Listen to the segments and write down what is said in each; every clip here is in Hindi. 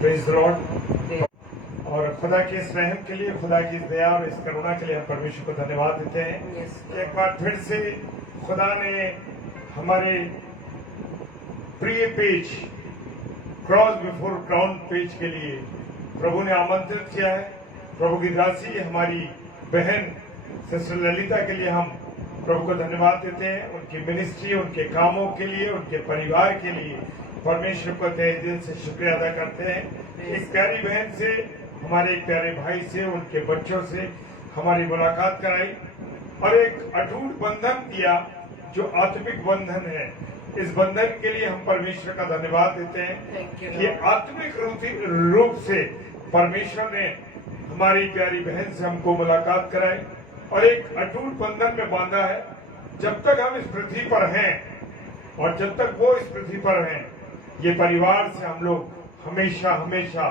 Praise the Lord. और खुदा की इस रहम के लिए, खुदा की इस दया और इस करुणा के लिए हम परमेश्वर को धन्यवाद देते हैं। एक बार फिर से खुदा ने हमारे प्रिय page cross before crown page के लिए प्रभु ने आमंत्रित किया है। प्रभु की दासी हमारी बहन सिस्टर ललिता के लिए हम प्रभु को धन्यवाद देते हैं, उनकी मिनिस्ट्री, उनके कामों के लिए, उनके परिवार के लिए परमेश्वर को तहे दिल से शुक्रिया अदा करते हैं। एक प्यारी बहन से, हमारे एक प्यारे भाई से, उनके बच्चों से हमारी मुलाकात कराई और एक अटूट बंधन दिया जो आत्मिक बंधन है। इस बंधन के लिए हम परमेश्वर का धन्यवाद देते हैं कि आत्मिक रूप से परमेश्वर ने हमारी प्यारी बहन से हमको मुलाकात कराई और एक अटूट बंधन में बांधा है। जब तक हम इस पृथ्वी पर हैं और जब तक वो इस पृथ्वी पर हैं, ये परिवार से हम लोग हमेशा हमेशा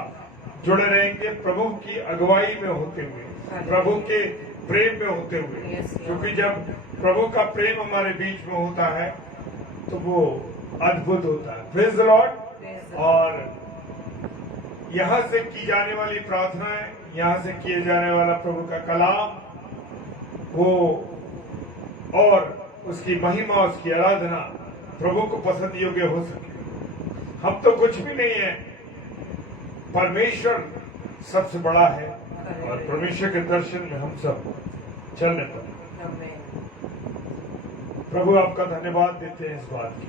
जुड़े रहेंगे, प्रभु की अगुवाई में होते हुए, प्रभु के प्रेम में होते हुए। क्योंकि जब प्रभु का प्रेम हमारे बीच में होता है तो वो अद्भुत होता है। Praise the Lord. और यहाँ से की जाने वाली प्रार्थनाएं, यहाँ से किए जाने वाला प्रभु का कलाम, वो और उसकी महिमा, उसकी आराधना प्रभु को पसंद योग्य हो सके। हम तो कुछ भी नहीं है, परमेश्वर सबसे बड़ा है और परमेश्वर के दर्शन में हम सब चलने पर प्रभु आपका धन्यवाद देते हैं इस बात की।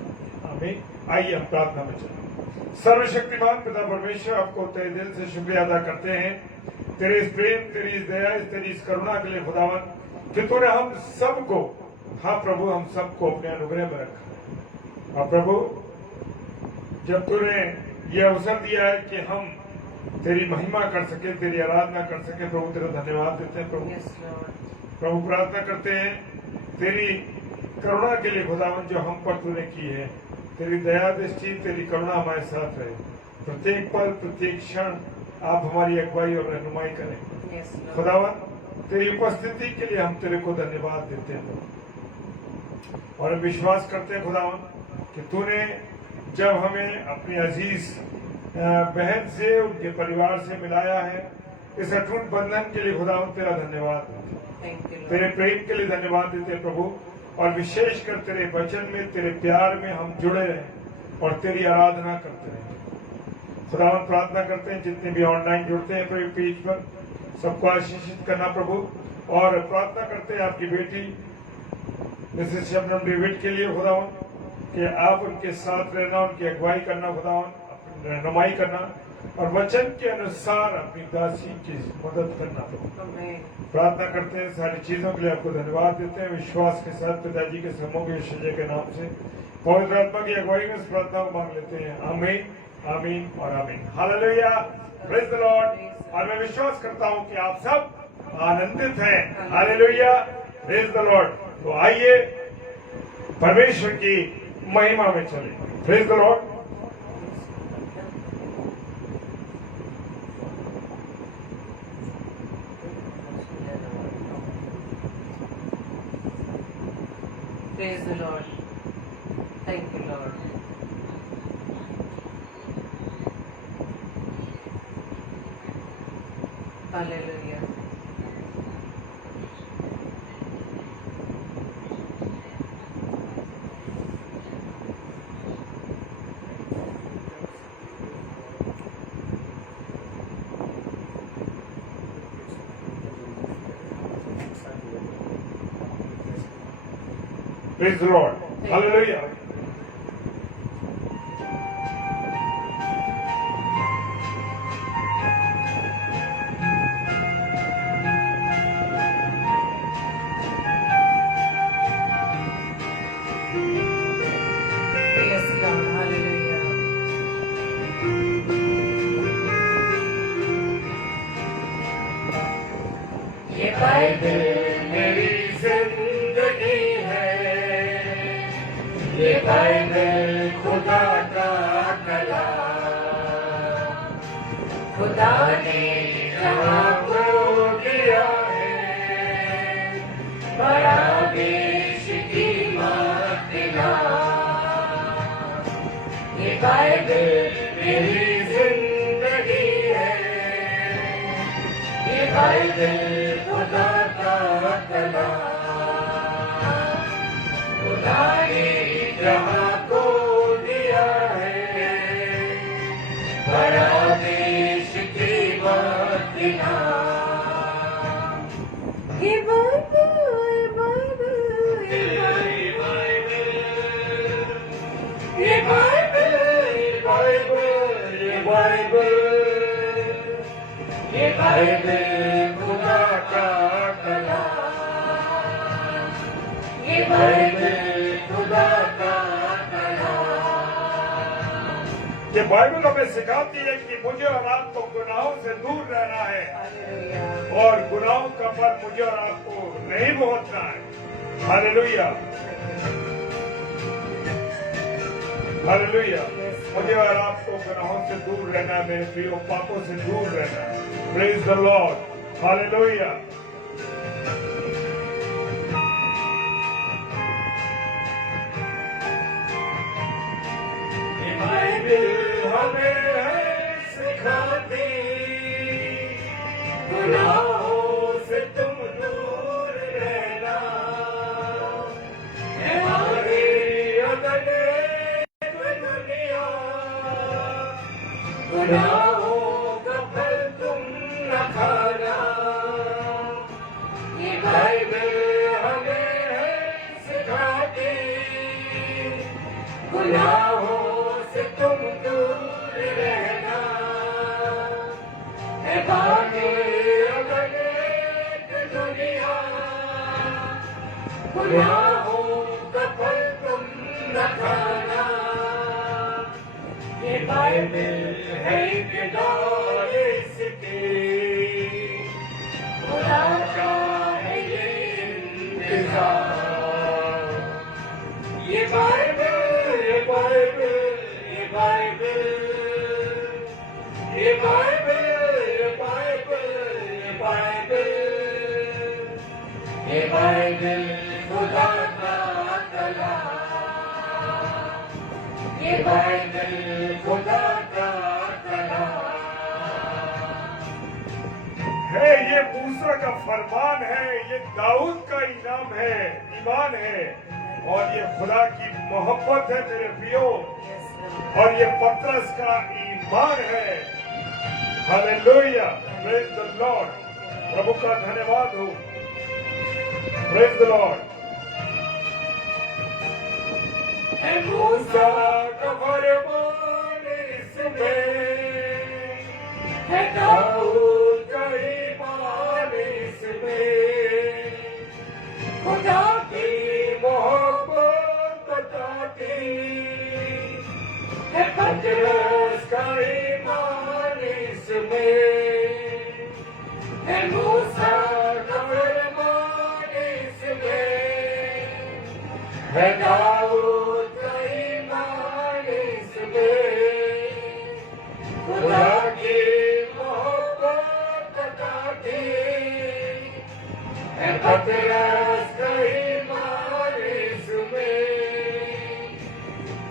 आमीन। आइए हम प्रार्थना में चलें। सर्वशक्तिमान पिता परमेश्वर, आपको तहे दिल से शुक्रिया अदा करते हैं तेरे इस प्रेम, तेरी इस दया, तेरी इस करुणा के लिए खुदावन, कि तूने हम सबको, हाँ प्रभु, हम सबको अपने अनुग्रह में रखा। और प्रभु, जब तूने ये अवसर दिया है कि हम तेरी महिमा कर सके, तेरी आराधना कर सके, प्रभु तेरा धन्यवाद देते हैं। प्रभु प्रार्थना करते हैं तेरी करुणा के लिए खुदावन, जो हम पर तूने की है। तेरी दया दृष्टि, तेरी करुणा हमारे साथ रहे। प्रत्येक पल, प्रत्येक क्षण आप हमारी अगुवाई और रहनुमाई करें। खुदावन, तेरी उपस्थिति के लिए हम तेरे को धन्यवाद देते हैं और विश्वास करते हैं खुदावन कि तूने जब हमें अपनी अजीज बहन से, उनके परिवार से मिलाया है, इस अटूट बंधन के लिए खुदावन तेरा धन्यवाद, तेरे प्रेम के लिए धन्यवाद देते हैं प्रभु। और विशेषकर तेरे वचन में, तेरे प्यार में हम जुड़े रहें और तेरी आराधना करते रहें। खुदावन, प्रार्थना करते हैं जितने भी ऑनलाइन जुड़ते हैं प्रभु पेज पर, सबको आशीषित करना प्रभु। और प्रार्थना करते हैं आपकी बेटी मिसेस शबनम डेविड के लिए खुदावन, कि आप उनके साथ रहना, उनकी अगुवाई करना खुदावन, रहनुमाई करना और वचन के अनुसार अपनी दासी की मदद करना प्रभु। प्रार्थना करते हैं सारी चीजों के लिए आपको धन्यवाद देते हैं। विश्वास के साथ पिताजी के समूह यीशु के नाम से पवित्र आत्मा की अगुवाई में इस प्रार्थना को मांग लेते हैं। आमीन, आमीन और आमीन। Hallelujah, praise the Lord. और मैं विश्वास करता हूँ कि आप सब आनंदित हैं। Hallelujah, praise the Lord. तो आइए परमेश्वर की महिमा में चले। Praise the Lord. Praise the Lord. Thank you, Lord. Hallelujah. Praise the Lord. Hallelujah. Yes, Lord. Hallelujah. ये बाइबल मेरी जिंदगी है, ये बाइबल खुदा का कलाम, खुदा ने जहाँ को दिया है, बड़ा बेशकीमत दिला। ये बाइबल मेरी जिंदगी बाइबल खुदा का कलाम, खुदा ने जहाँ को दिया है, बड़ा देश कीमत नाम। ये बाइबल, ये बाइबल, ये बाइबल खुदा का कलाम, ये बाइबल खुदा का कलाम। ये बाइबल हमें सिखाती है कि मुझे और आपको गुनाहों से दूर रहना है और गुनाहों का फल मुझे और आपको नहीं भुगतना है। Hallelujah, hallelujah. मुझे और आपको गुनाहों से दूर रहना है, मेरे प्रियो, पापों से दूर रहना है। Praise the Lord, hallelujah. ये बाइबल हमें है सिखाती, गुनाहों से तुम दूर रहना, हमारी अगले दुनिया, गुनाहों का फल तुम न खाना। ये बाइबल हमें है सिखाती, गुनाहों से तुम दूर रहना, है भागे अगले दुनिया, गुनाहों का फल तुम न खाना। ये बाइबल है कि दौरे इसके, खुदा का है ये इंतजार। ये बाइबल, ये बाइबल, ये बाइबल, ये बाइबल, ये बाइबल, ये बाइबल, ये बाइबल खुदा का कलाम, ये बाइबल खुदा का कलाम है। ये मूसा का फरमान है, ये दाऊद का इनाम है, ईमान है, और ये खुदा की मोहब्बत है मेरे प्रियो, और ये पतरस का ईमान है। Hallelujah, praise the Lord. प्रभु का धन्यवाद हो। Praise the Lord. है मूसा का फरमान इसमें, है दाऊद का ईमान इसमें, खुदा की मोहब्बत बताती है, पतरस का ईमान इसमें, है मूसा का फरमान इसमें, है दाऊद का ईमान इसमें, खुदा की मोहब्बत बताती है, पतरस का ईमान इसमें,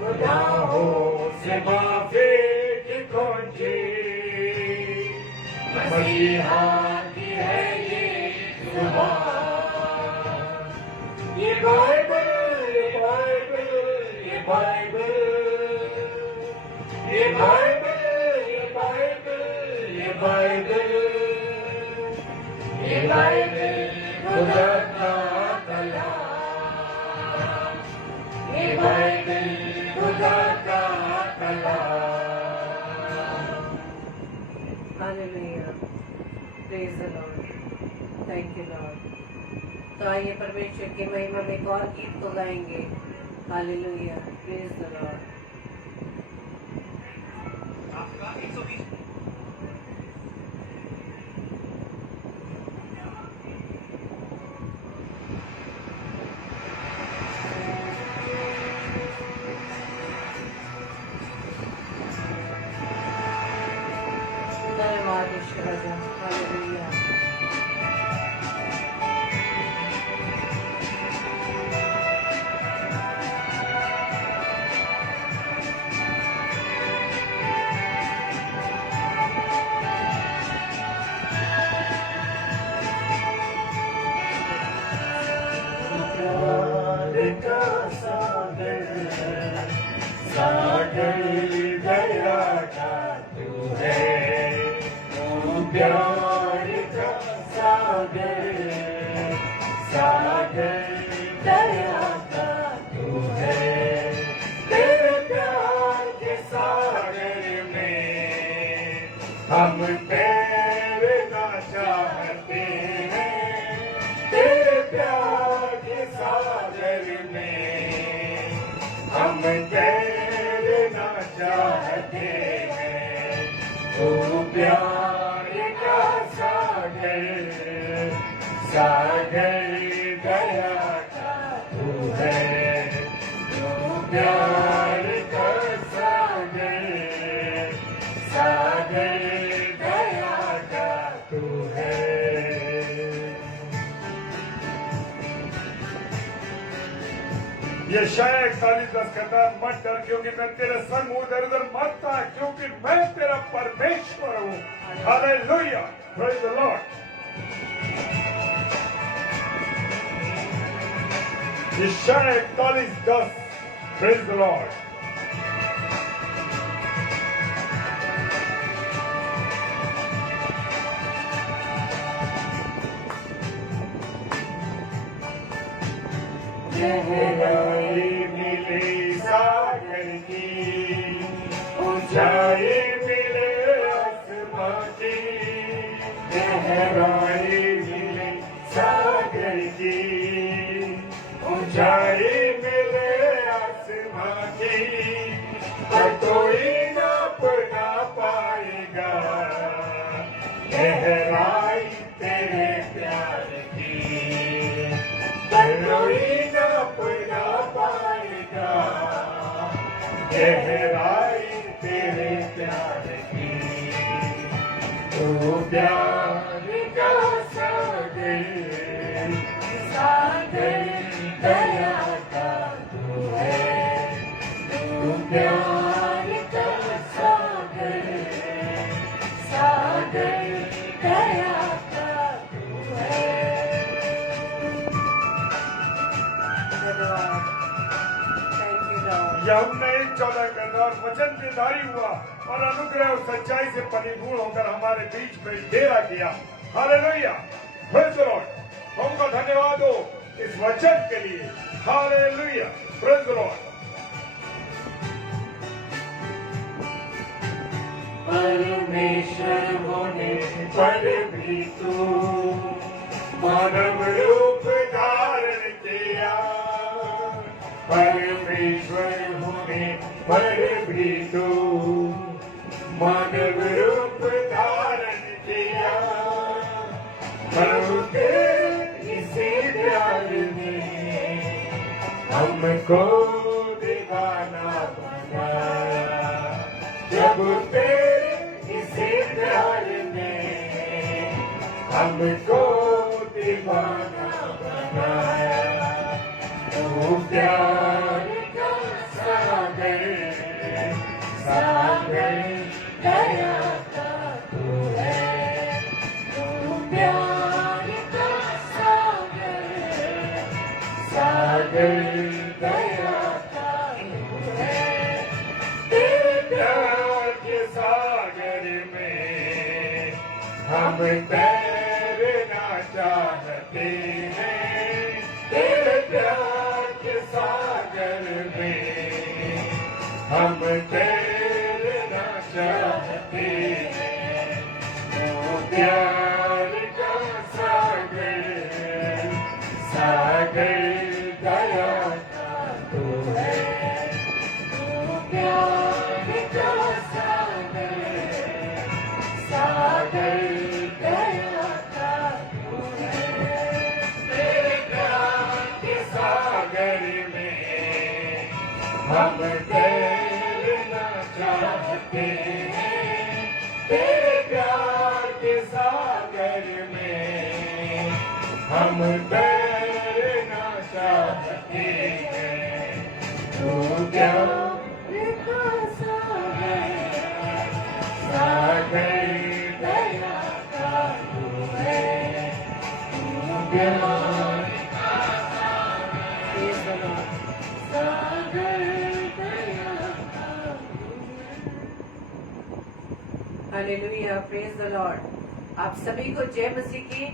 गुनाहों से माफी की कुंजी मसीहा की है ये जुबान। ये बाइबल, ये बाइबल, ये बाइबल, ये बाइबल, ये बाइबल, ये बाइबल, ये बाइबल खुदा का कलाम, ये बाइबल खुदा का कलाम। Hallelujah, praise the Lord, thank you Lord. तो आइए परमेश्वर की महिमा में एक और गीत तो गाएंगे। Hallelujah, praise the Lord. धन्यवाद ईश्वर राजा, हालेलुया। तू है, तू प्यार का सागर, सागर दया का तू है। तेरे प्यार के सागर में हम तैरना चाहते हैं, तेरे प्यार के सागर में हम तैरना चाहते हैं। तू प्यार का सागर, सागर दया का तू है, तू प्यार का सागर, सागर दया का तू है। ये शायद 41:10 कहता है, मत डर क्योंकि मैं तेरे संग हूं, इधर उधर मत आ क्योंकि मैं तेरा परमेश्वर हूं। Hallelujah, praise the Lord. ये शायद 41:10, प्रेज द लॉर्ड। गहराई मिले सागर की, ऊंचाई मिले आसमां की, गहराई मिले सागर की, ऊंचाई मिले आसमां की, पर कोई नाप ना पाएगा गहराई तेरे प्यार की, पर कोई ना पाएगा गहराई तेरे प्यार की। तू प्यार का सागर, सागर दया का तू है, तू प्यार का सागर, सागर दया का तू है। धन्यवाद। Thank you Lord. यूहन्ना 1:14 कहता, और वचन निर्धारी हुआ और अनुग्रह और सच्चाई से परिपूर्ण होकर हमारे बीच में डेरा किया। Hallelujah, praise the Lord. हमको धन्यवाद हो इस वचन के लिए। Hallelujah, praise the Lord. परमेश्वर होने पर भी तू मानव रूप धारण किया, परमेश्वर होने पर भी तू मानव रूप धारण किया, प्रभु के इसी प्यार ने हमको दीवाना बनाया, जब तेरे इसी प्यार ने हमको दीवाना बनाया। तू प्यार का सागर, सागर दया का तू है, तू प्यार का सागर, सागर दया का तू है। तेरे प्यार के सागर में हम तैरना चाहते हैं, तेरे प्यार के सागर में हम तैरना चाहते हैं। वो प्यार का सागर, सागर दया का तू है, तू प्यार का सागर, सागर दया का तू है। तेरे प्यार के सागर में हम तैरना चाहते हैं, तेरे प्यार के सागर में हम तैरना चाहते हैं। तू प्यार का सागर, सागर दया का तू है, तू प्यार Praise the Lord. सागर दया का तू है। Hallelujah, praise the Lord. आप सभी को जय मसीह की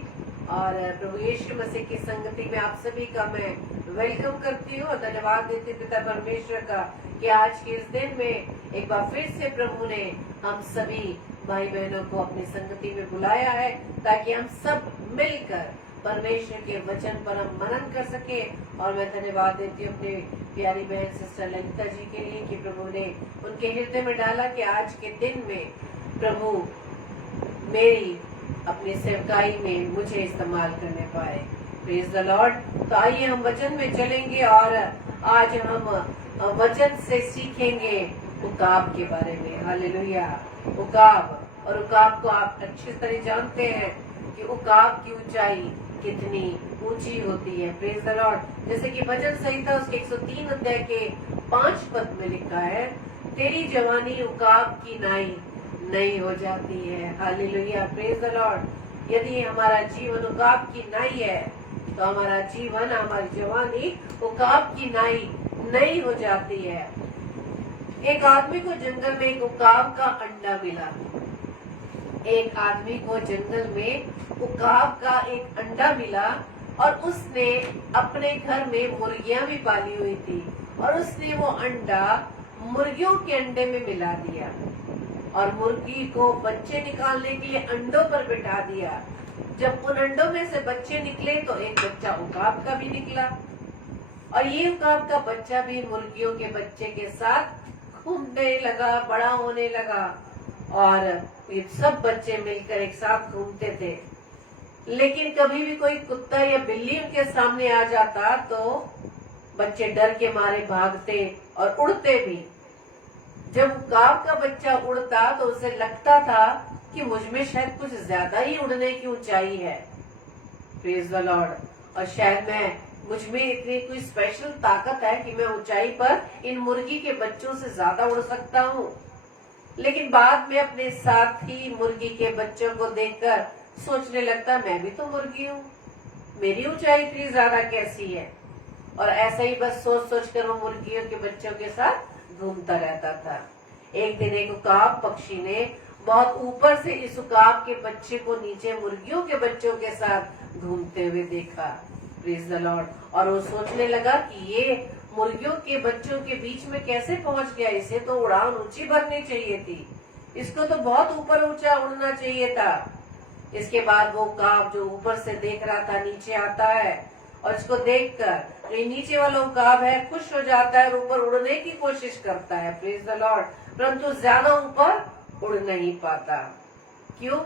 और प्रभु यीशु मसीह की संगति में आप सभी का मैं वेलकम करती हूँ और धन्यवाद देती हूँ पिता परमेश्वर का कि आज के इस दिन में एक बार फिर से प्रभु ने हम सभी भाई बहनों को अपनी संगति में बुलाया है ताकि हम सब मिलकर परमेश्वर के वचन पर हम मनन कर सके। और मैं धन्यवाद देती हूँ अपने प्यारी बहन सिस्टर ललिता जी के लिए कि प्रभु ने उनके हृदय में डाला कि आज के दिन में प्रभु मेरी अपनी सेवकाई में मुझे इस्तेमाल करने पाए। Praise the Lord. तो आइए हम वचन में चलेंगे और आज हम वचन से सीखेंगे उकाब के बारे में। हालेलुया। उकाब, और उकाब को आप अच्छी तरह जानते हैं कि उकाब की ऊंचाई कितनी ऊंची होती है। Praise the Lord. जैसे कि भजन संहिता उसके 103 अध्याय के 5 पद में लिखा है, तेरी जवानी उकाब की नाई नई हो जाती है। Hallelujah, praise the Lord. यदि हमारा जीवन उकाब की नाई है तो हमारा जीवन, हमारी जवानी उकाब की नाई नई हो जाती है। एक आदमी को जंगल में एक उकाब का अंडा मिला। एक आदमी को जंगल में उकाब का एक अंडा मिला और उसने अपने घर में मुर्गियां भी पाली हुई थी और उसने वो अंडा मुर्गियों के अंडे में मिला दिया और मुर्गी को बच्चे निकालने के लिए अंडों पर बिठा दिया। जब उन अंडों में से बच्चे निकले तो एक बच्चा उकाब का भी निकला और ये उकाब का बच्चा भी मुर्गियों के बच्चे के साथ घूमने लगा, बड़ा होने लगा और ये सब बच्चे मिलकर एक साथ घूमते थे। लेकिन कभी भी कोई कुत्ता या बिल्ली उनके सामने आ जाता तो बच्चे डर के मारे भागते और उड़ते भी। जब उकाब का बच्चा उड़ता तो उसे लगता था कि मुझमें शायद कुछ ज्यादा ही उड़ने की ऊंचाई है। Praise the Lord. और शायद मुझमें इतनी कोई स्पेशल ताकत है कि मैं ऊंचाई पर इन मुर्गी के बच्चों से ज्यादा उड़ सकता हूँ। लेकिन बाद में अपने साथी मुर्गी के बच्चों को देखकर सोचने लगता, मैं भी तो मुर्गी हूँ, मेरी ऊंचाई इतनी ज्यादा कैसी है। और ऐसा ही बस सोच सोच कर वो मुर्गियों के बच्चों के साथ घूमता रहता था। एक दिन एक उकाब पक्षी ने बहुत ऊपर से इस उकाब के बच्चे को नीचे मुर्गियों के बच्चों के साथ घूमते हुए देखा। Praise the Lord. और वो सोचने लगा कि ये मुर्गियों के बच्चों के बीच में कैसे पहुंच गया, इसे तो उड़ान ऊंची भरनी चाहिए थी, इसको तो बहुत ऊपर ऊंचा उड़ना चाहिए था। इसके बाद वो उकाब जो ऊपर से देख रहा था नीचे आता है और इसको देखकर जो नीचे वाला उकाब है खुश हो जाता है और ऊपर उड़ने की कोशिश करता है। Praise the Lord. परंतु ज्यादा ऊपर उड़ नहीं पाता। क्यों?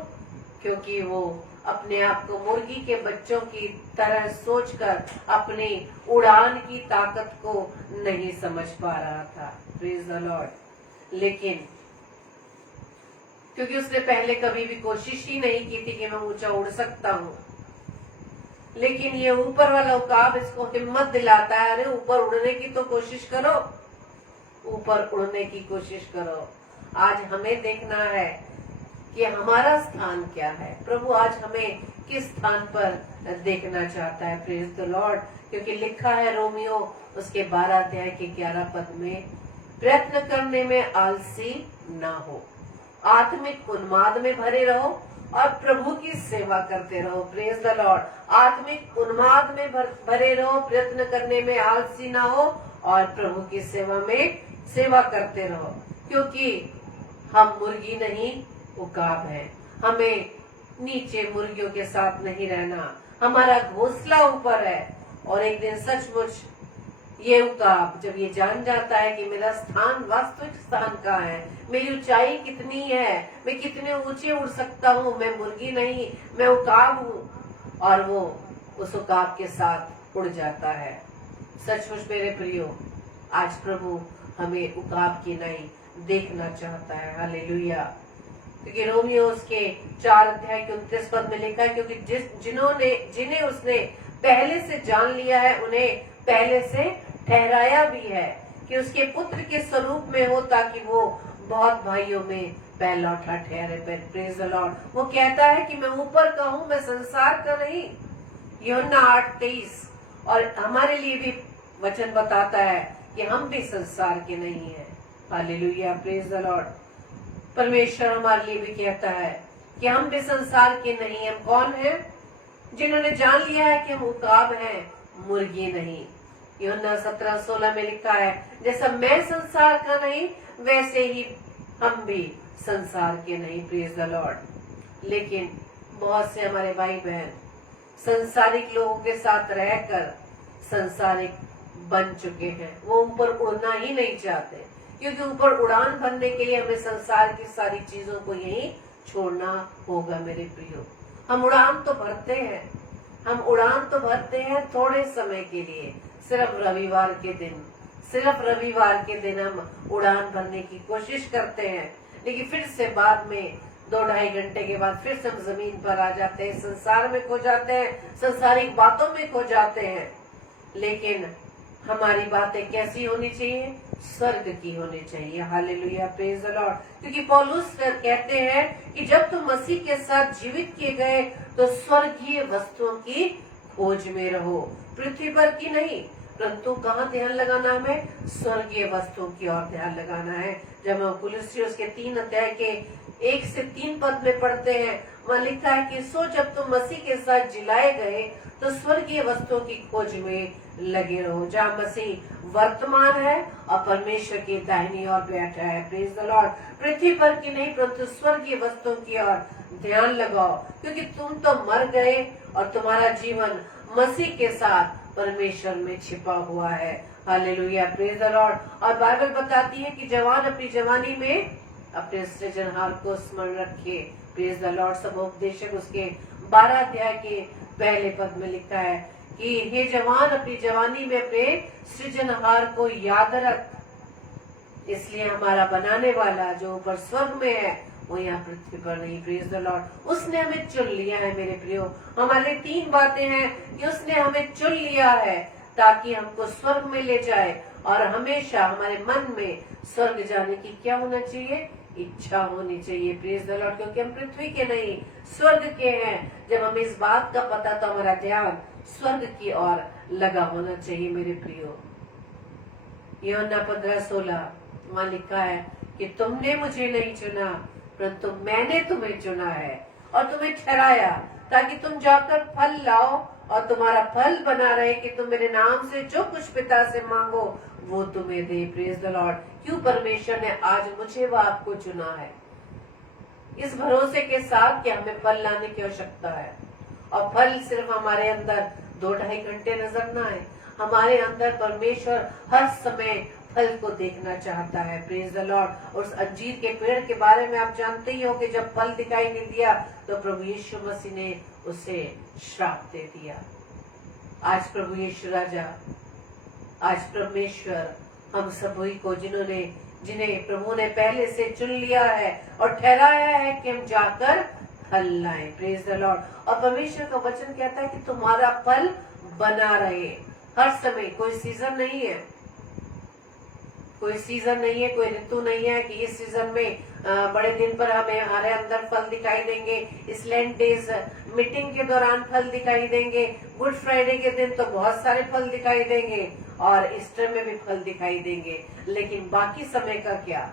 क्योंकि वो अपने आप को मुर्गी के बच्चों की तरह सोचकर अपनी उड़ान की ताकत को नहीं समझ पा रहा था। Praise the Lord. लेकिन क्योंकि उसने पहले कभी भी कोशिश ही नहीं की थी कि मैं ऊंचा उड़ सकता हूँ, लेकिन ये ऊपर वाला उकाब इसको हिम्मत दिलाता है, अरे ऊपर उड़ने की तो कोशिश करो, ऊपर उड़ने की कोशिश करो। आज हमें देखना है कि हमारा स्थान क्या है। प्रभु आज हमें किस स्थान पर देखना चाहता है। Praise the Lord. क्योंकि लिखा है रोमियो उसके 12 अध्याय के 11 पद में, प्रयत्न करने में आलसी ना हो, आत्मिक उन्माद में भरे रहो और प्रभु की सेवा करते रहो। Praise the Lord. आत्मिक उन्माद में भरे रहो, प्रयत्न करने में आलसी ना हो और प्रभु की सेवा में सेवा करते रहो। क्योंकि हम मुर्गी नहीं उकाब है। हमें नीचे मुर्गियों के साथ नहीं रहना, हमारा घोंसला ऊपर है। और एक दिन सचमुच ये उकाब जब ये जान जाता है कि मेरा स्थान, वास्तविक स्थान कहाँ है, मेरी ऊंचाई कितनी है, मैं कितने ऊंचे उड़ सकता हूँ, मैं मुर्गी नहीं, मैं उकाब हूँ, और वो उस उकाब के साथ उड़ जाता है। सचमुच मेरे प्रियो, आज प्रभु हमें उकाब की नाई देखना चाहता है। हालेलुया। क्योंकि रोमियो उसके 4 अध्याय के 29 पद में लिखा है, क्योंकि जिन्हें उसने पहले से जान लिया है उन्हें पहले से ठहराया भी है कि उसके पुत्र के स्वरूप में हो, ताकि वो बहुत भाइयों में पहलौठा ठहरे। Praise the Lord. वो कहता है कि मैं ऊपर का हूँ, मैं संसार का नहीं। यूहन्ना 8:23। और हमारे लिए भी वचन बताता है कि हम भी संसार के नहीं हैं। हालेलुया। Praise the Lord. परमेश्वर हमारे लिए भी कहता है कि हम भी संसार के नहीं। हम कौन हैं? जिन्होंने जान लिया है कि हम उकाब हैं, मुर्गी नहीं। यूहन्ना 17:16 में लिखा है, जैसा मैं संसार का नहीं वैसे ही हम भी संसार के नहीं। Praise the Lord. लेकिन बहुत से हमारे भाई बहन संसारिक लोगों के साथ रहकर संसारिक बन चुके हैं। वो ऊपर उड़ना ही नहीं चाहते, क्योंकि ऊपर उड़ान भरने के लिए हमें संसार की सारी चीजों को यहीं छोड़ना होगा। मेरे प्रियो, हम उड़ान तो भरते हैं, हम उड़ान तो भरते हैं थोड़े समय के लिए, सिर्फ रविवार के दिन। सिर्फ रविवार के दिन हम उड़ान भरने की कोशिश करते हैं, लेकिन फिर से बाद में 2-2.5 घंटे के बाद फिर से हम जमीन पर आ जाते हैं, संसार में खो जाते हैं, संसारिक बातों में खो जाते हैं। लेकिन हमारी बातें कैसी होनी चाहिए? स्वर्ग की होनी चाहिए। Hallelujah, praise the Lord. क्योंकि पौलुस कहते हैं कि जब तुम मसीह के साथ जीवित किए गए तो स्वर्गीय वस्तुओं की खोज में रहो, पृथ्वी पर की नहीं। परंतु कहाँ ध्यान लगाना हमें? स्वर्गीय वस्तुओं की ओर ध्यान लगाना है। जब हम कुलुस्सियोस के 3 अध्याय के 1 से 3 पद में पढ़ते हैं, वहाँ लिखा है कि सो जब तुम मसीह के साथ जिलाए गए तो स्वर्गीय वस्तुओं की खोज में लगे रहो, जहाँ मसीह वर्तमान है और परमेश्वर की दाहिनी ओर बैठा है। Praise the Lord. पृथ्वी पर की नहीं परंतु स्वर्गीय वस्तुओं की ओर ध्यान लगाओ, क्योंकि तुम तो मर गए और तुम्हारा जीवन मसीह के साथ परमेश्वर में छिपा हुआ है। Hallelujah, praise the Lord. और बाइबल बताती है कि जवान अपनी जवानी में अपने सृजनहार को स्मरण रखे। Praise the Lord. सब उपदेशक उसके 12 अध्याय के पहले पद में लिखा है कि हे जवान अपनी जवानी में अपने सृजनहार को याद रख, इसलिए हमारा बनाने वाला जो ऊपर स्वर्ग में है वो यहाँ पृथ्वी पर नहीं। Praise the Lord. उसने हमें चुन लिया है मेरे प्रियो। हमारे 3 बातें हैं कि उसने हमें चुन लिया है ताकि हमको स्वर्ग में ले जाए, और हमेशा हमारे मन में स्वर्ग जाने की क्या होना चाहिए? इच्छा होनी चाहिए। Praise the Lord. क्योंकि हम पृथ्वी के नहीं स्वर्ग के हैं। जब हमें इस बात का पता तो हमारा ध्यान स्वर्ग की ओर लगा होना चाहिए मेरे प्रियो। यूहन्ना 15:16 वहाँ लिखा है कि तुमने मुझे नहीं चुना परंतु मैंने तुम्हें चुना है और तुम्हें ठहराया ताकि तुम जाकर फल लाओ और तुम्हारा फल बना रहे, कि तुम मेरे नाम से जो कुछ पिता से मांगो वो तुम्हें दे। Praise the Lord. क्यों परमेश्वर ने आज मुझे व आपको चुना है? इस भरोसे के साथ कि हमें फल लाने की आवश्यकता है, और फल सिर्फ हमारे अंदर 2-2.5 घंटे नजर ना आए। हमारे अंदर परमेश्वर हर समय फल को देखना चाहता है। Praise the Lord. और उस अंजीर के पेड़ के बारे में आप जानते ही हो कि जब फल दिखाई नहीं दिया तो प्रभु यीशु मसीह ने उसे श्राप दे दिया। आज प्रभु यीशु राजा, आज परमेश्वर हम सभी को जिन्हें प्रभु ने पहले से चुन लिया है और ठहराया है कि हम जाकर फल लाएं। Praise the Lord. और परमेश्वर का वचन कहता है कि तुम्हारा फल बना रहे हर समय। कोई सीजन नहीं है, कोई सीजन नहीं है, कोई ऋतु नहीं है कि इस सीजन में बड़े दिन पर हमें हमारे अंदर फल दिखाई देंगे, इस लेंट डेज मीटिंग के दौरान फल दिखाई देंगे, गुड फ्राइडे के दिन तो बहुत सारे फल दिखाई देंगे और ईस्टर में भी फल दिखाई देंगे। लेकिन बाकी समय का क्या?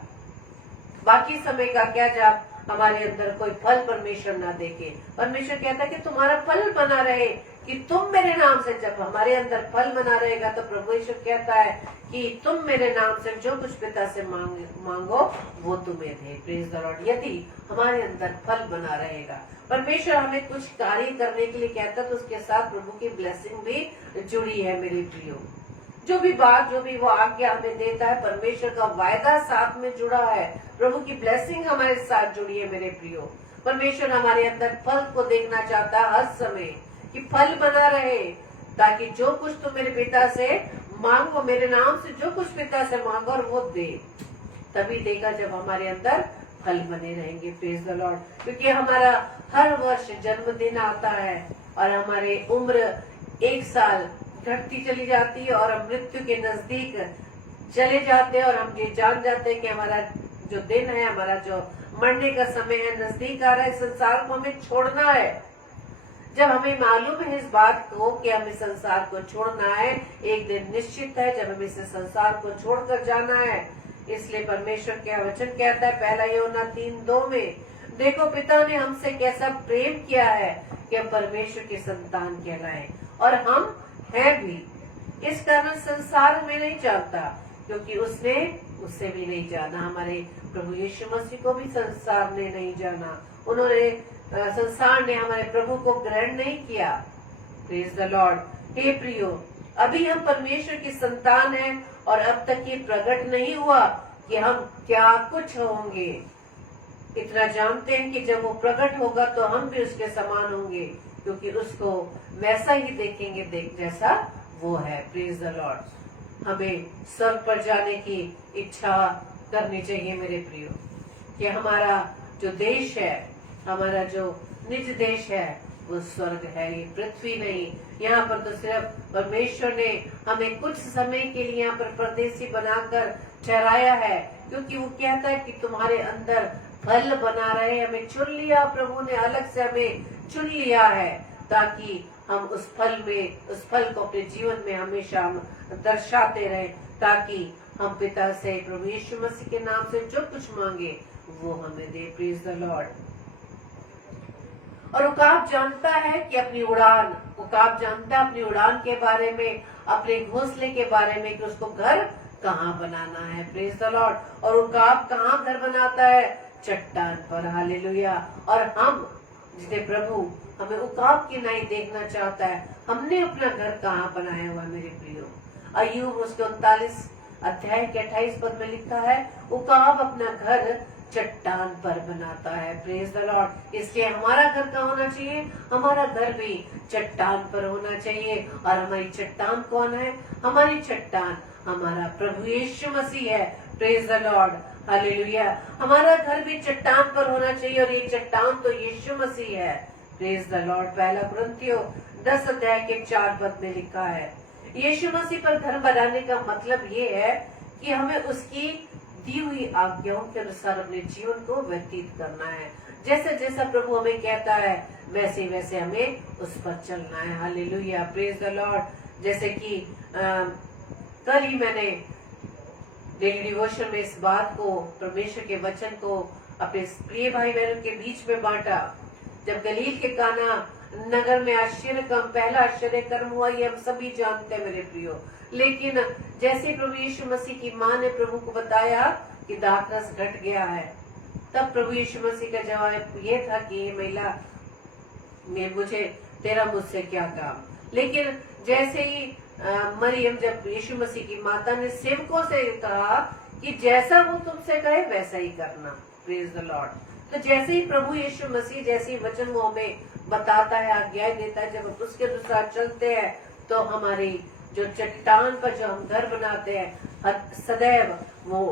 बाकी समय का क्या जब हमारे अंदर कोई फल परमेश्वर ना देखे? परमेश्वर कहता है कि तुम्हारा फल बना रहे, कि तुम मेरे नाम से, जब हमारे अंदर फल बना रहेगा तो परमेश्वर कहता है कि तुम मेरे नाम से जो कुछ पिता से मांगो वो तुम्हें दे। Praise the Lord. यदि हमारे अंदर फल बना रहेगा, परमेश्वर हमें कुछ कार्य करने के लिए कहता है तो उसके साथ प्रभु की ब्लेसिंग भी जुड़ी है मेरे प्रियो। जो भी वो आज्ञा हमें देता है, परमेश्वर का वायदा साथ में जुड़ा है, प्रभु की ब्लेसिंग हमारे साथ जुड़ी है मेरे प्रियो। परमेश्वर हमारे अंदर फल को देखना चाहता है हर समय, कि फल बना रहे, ताकि जो कुछ तुम मेरे पिता से मांगो, मेरे नाम से जो कुछ पिता से मांगो और वो दे, तभी देगा जब हमारे अंदर फल बने रहेंगे। Praise the Lord. क्योंकि हमारा हर वर्ष जन्मदिन आता है और हमारे उम्र 1 साल घटती चली जाती है और हम मृत्यु के नजदीक चले जाते हैं, और हम ये जान जाते हैं कि हमारा जो दिन है, हमारा जो मरने का समय है, नजदीक आ रहा है। संसार को हमें छोड़ना है। जब हमें मालूम है इस बात को कि हमें संसार को छोड़ना है, एक दिन निश्चित है जब हमें इस संसार को छोड़कर जाना है, इसलिए परमेश्वर क्या वचन कहता है, पहला यूहन्ना 3:2 में, देखो पिता ने हमसे कैसा प्रेम किया है कि हम परमेश्वर की संतान कहलाए, और हम हैं भी। इस कारण संसार में नहीं जानता, क्योंकि उसने उससे भी नहीं जाना। हमारे प्रभु यीशु मसीह को भी संसार ने नहीं जाना। उन्होंने संसार ने हमारे प्रभु को ग्रहण नहीं किया। Praise the Lord. हे प्रियो, अभी हम परमेश्वर की संतान हैं, और अब तक ये प्रकट नहीं हुआ कि हम क्या कुछ होंगे। इतना जानते हैं कि जब वो प्रकट होगा तो हम भी उसके समान होंगे, क्योंकि उसको वैसा ही देखेंगे जैसा वो है। Praise the Lord. हमें स्वर्ग पर जाने की इच्छा करनी चाहिए मेरे प्रियो, कि हमारा जो देश है, हमारा जो निज देश है, वो स्वर्ग है, ये पृथ्वी नहीं। यहाँ पर तो सिर्फ परमेश्वर ने हमें कुछ समय के लिए यहाँ पर परदेसी बनाकर ठहराया है, क्योंकि वो कहता है कि तुम्हारे अंदर फल बना रहे। हमें चुन लिया, प्रभु ने अलग से हमें चुन लिया है, ताकि हम उस फल को अपने जीवन में हमेशा हम दर्शाते रहे, ताकि हम पिता से, प्रभु यीशु मसीह के नाम से जो कुछ मांगे वो हमें दे। Praise the Lord. और उकाब जानता है कि उकाब जानता है अपनी उड़ान के बारे में, अपने घोंसले के बारे में, कि उसको घर कहाँ बनाना है। Praise the Lord. और उकाब कहाँ घर बनाता है? चट्टान पर। हालेलुया। और हम जिसे प्रभु हमें उकाब की नहीं देखना चाहता है, हमने अपना घर कहाँ बनाया हुआ मेरे प्रियो? अय्यूब उसके 39 अध्याय के 28 पद में लिखा है, उकाब अपना घर चट्टान पर बनाता है। Praise the Lord. इसलिए हमारा घर कहाँ होना चाहिए? हमारा घर भी चट्टान पर होना चाहिए। और हमारी चट्टान कौन है? हमारी चट्टान हमारा प्रभु यीशु मसीह है। Praise the Lord. हालेलुया। हमारा घर भी चट्टान पर होना चाहिए, और ये चट्टान तो यीशु मसीह है। Praise the Lord. पहला कुरिन्थियों 10 अध्याय के 4 पद में लिखा है, यीशु मसीह पर घर बनाने का मतलब ये है कि हमें उसकी दी हुई आज्ञाओं के अनुसार अपने जीवन को व्यतीत करना है। जैसे जैसा प्रभु हमें कहता है, वैसे वैसे हमें उस पर चलना है। हालेलुया। Praise the Lord. जैसे कि कल ही मैंने डेली डिवोशन में इस बात को, परमेश्वर के वचन को अपने प्रिय भाई बहनों के बीच में बांटा। जब गलील के काना नगर में पहला आश्चर्य कर्म हुआ, ये हम सभी जानते हैं मेरे प्रियो। लेकिन जैसे प्रभु यीशु मसीह की माँ ने प्रभु को बताया कि दाखरस घट गया है, तब प्रभु यीशु मसीह का जवाब ये था कि ये महिला, तेरा मुझसे क्या काम। लेकिन जैसे ही मरियम, जब यीशु मसीह की माता ने सेवकों से कहा कि जैसा वो तुमसे कहे वैसा ही करना। Praise the Lord. तो जैसे ही प्रभु यीशु मसीह जैसे वचन वो हमें बताता है, आज्ञा देता है, जब हम उसके अनुसार चलते हैं तो हमारी जो चट्टान पर जो हम घर बनाते हैं सदैव वो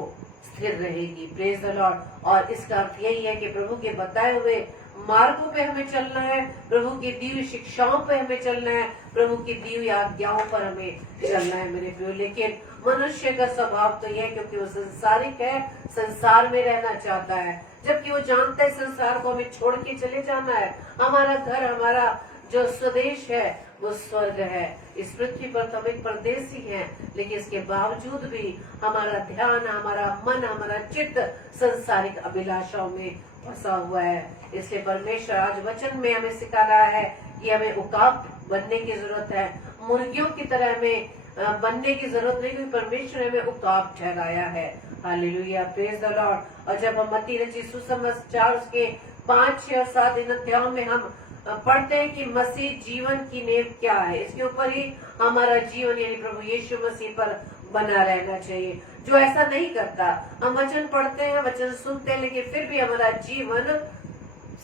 स्थिर रहेगी। Praise the Lord. और इसका अर्थ यही है कि प्रभु के बताए हुए मार्गों पे हमें चलना है, प्रभु की दी हुई शिक्षाओं पे हमें चलना है, प्रभु की दी हुई आज्ञाओं पर हमें चलना है मेरे प्रियो। लेकिन मनुष्य का स्वभाव तो यह, क्योंकि वो संसारिक है, संसार में रहना चाहता है, जबकि वो जानता है संसार को हमें छोड़ के चले जाना है। हमारा घर, हमारा जो स्वदेश है वो स्वर्ग है। इस पृथ्वी पर तो हम एक परदेसी हैं, लेकिन इसके बावजूद भी हमारा ध्यान, हमारा मन, हमारा चित्त संसारिक अभिलाषाओं में फंसा हुआ है। इसलिए परमेश्वर आज वचन में हमें सिखा रहा है कि हमें उकाब बनने की जरूरत है। मुर्गियों की तरह हमें बनने की जरूरत नहीं, क्योंकि परमेश्वर ने हमें उकाब ठहराया है। हालेलुया। Praise the Lord. और जब हम मत्ती रची सुसमाचार उसके 5, 6 और 7 इन अध्यायों में हम पढ़ते हैं कि मसीह जीवन की नींव क्या है, इसके ऊपर ही हमारा जीवन यानी प्रभु यीशु मसीह पर बना रहना चाहिए। जो ऐसा नहीं करता, हम वचन पढ़ते हैं, वचन सुनते हैं, लेकिन फिर भी हमारा जीवन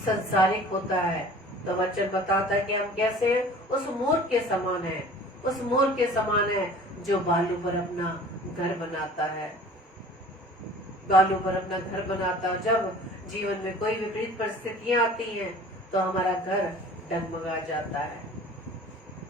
संसारिक होता है, तो वचन बताता है कि हम कैसे उस मूर्ख के समान है, उस मूर्ख के समान है जो बालू पर अपना घर बनाता है, बालू पर अपना घर बनाता है। जब जीवन में कोई विपरीत परिस्थितियां आती हैं तो हमारा घर डगमगा जाता है।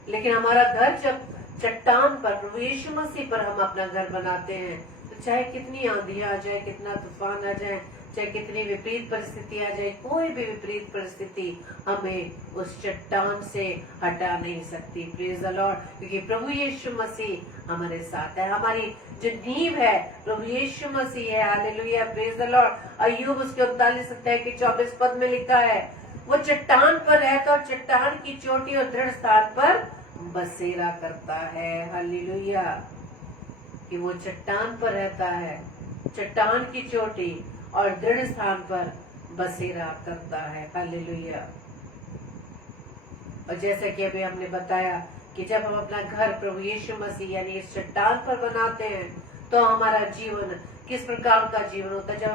लेकिन हमारा घर जब चट्टान पर, प्रभु यीशु मसीह पर हम अपना घर बनाते हैं, तो चाहे कितनी आंधियां आ जाए, कितना तूफान आ जाए, चाहे कितनी विपरीत परिस्थिति आ जाए, कोई भी विपरीत परिस्थिति हमें उस चट्टान से हटा नहीं सकती। प्रेज द लॉर्ड, क्योंकि प्रभु यीशु मसीह हमारे साथ है। हमारी जो नींव है प्रभु यीशु मसीह है। Hallelujah, praise the Lord. अय्यूब उसके 39 अध्याय के 24 पद में लिखा है, वो चट्टान पर रहता और चट्टान की चोटी और दृढ़ स्थान पर बसेरा करता है। हालेलुया, कि वो चट्टान पर रहता है, चट्टान की चोटी और दृढ़ स्थान पर बसेरा करता है। हालेलुया। और जैसा कि अभी हमने बताया कि जब हम अपना घर प्रभु यीशु मसीह यानी इस चट्टान पर बनाते हैं तो हमारा जीवन किस प्रकार का जीवन होता है। जब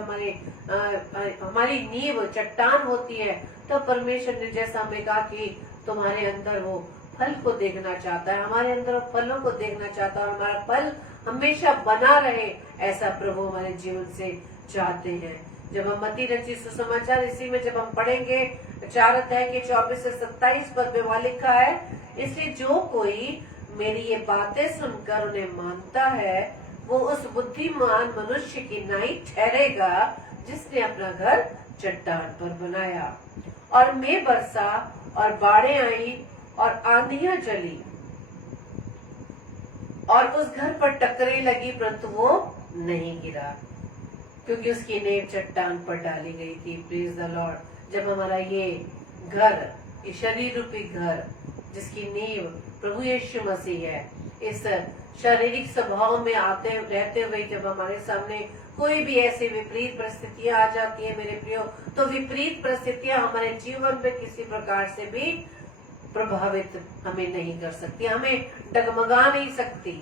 हमारी नींव चट्टान होती है तो परमेश्वर ने जैसा हमें कहा कि तुम्हारे अंदर वो फल को देखना चाहता है, हमारे अंदर वो फलों को देखना चाहता है और हमारा फल हमेशा बना रहे, ऐसा प्रभु हमारे जीवन से चाहते हैं। जब हम मत्ती रचित सुसमाचार इसी में जब हम पढ़ेंगे 4 अध्याय के 24 से 27 पद में वहां लिखा है, इसलिए जो कोई मेरी ये बातें सुनकर उन्हें मानता है वो उस बुद्धिमान मनुष्य की नाई ठहरेगा जिसने अपना घर चट्टान पर बनाया। और मैं बरसा और बाढ़ें आई और आंधियां चली और उस घर पर टकरे लगी, परंतु वो नहीं गिरा क्योंकि उसकी नींव चट्टान पर डाली गई थी। Praise the Lord. जब हमारा ये घर, ये शरीर रूपी घर जिसकी नींव प्रभु यीशु मसीह है, इस शारीरिक स्वभाव में आते रहते हुए जब हमारे सामने कोई भी ऐसी विपरीत परिस्थितियां आ जाती है मेरे प्रियो, तो विपरीत परिस्थितियां हमारे जीवन पे किसी प्रकार से भी प्रभावित हमें नहीं कर सकती, हमें डगमगा नहीं सकती,